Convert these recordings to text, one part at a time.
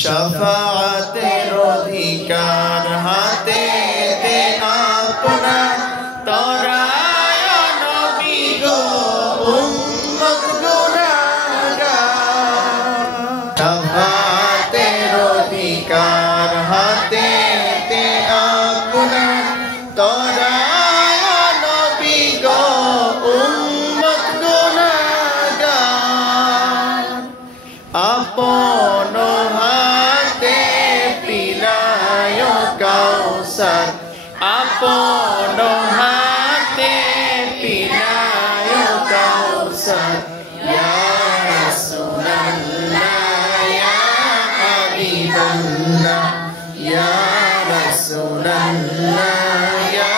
শাফাআতের অধিকার হাতে তে আপনার তরায় নবী গো উম্মত গুনাহগার শাফাআতের অধিকার হাতে তে আপনার তরায় নবী গো উম্মত গুনাহগার আপন হাতে পিলায় কাউসার আপন হাতে পিলায় কাউসার ইয়া রাসূলুল্লাহ ইয়া হাবিবাল্লাহ ইয়া রাসূলুল্লাহ ইয়া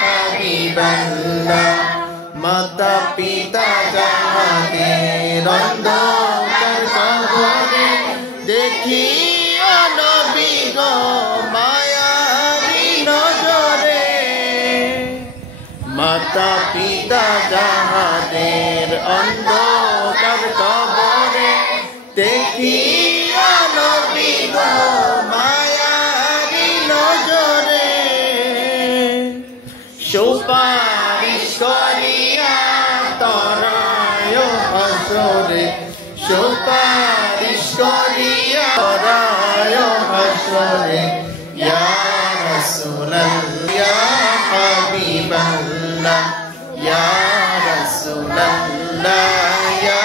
হাবিবাল্লাহ মাতা পিতা যাহাদের অন্ধকার কবরে দেখিও নবী গো মায়াবী নজরে মাতা পিতা যাহাদের অন্ধকার কবরে দেখিও নবী গো মায়াবী নজরে সুপারিশ করিয়া তরায় হাসরে সুপারিশ করিয়া তরায় হাসরে ইয়া রাসূলুল্লাহ ইয়া হাবিবাল্লাহ ইয়া রাসূলুল্লাহ ইয়া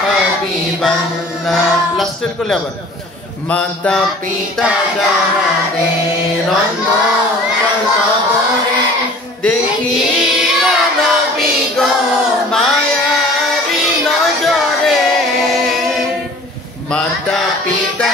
হাবিবাল্লাহ লাস্টের কোলে আবার মাতা পিতা যাহাদের অন্ধকার কবরে দেখিও নবী গো মায়াবী নজরে মাতা পিতা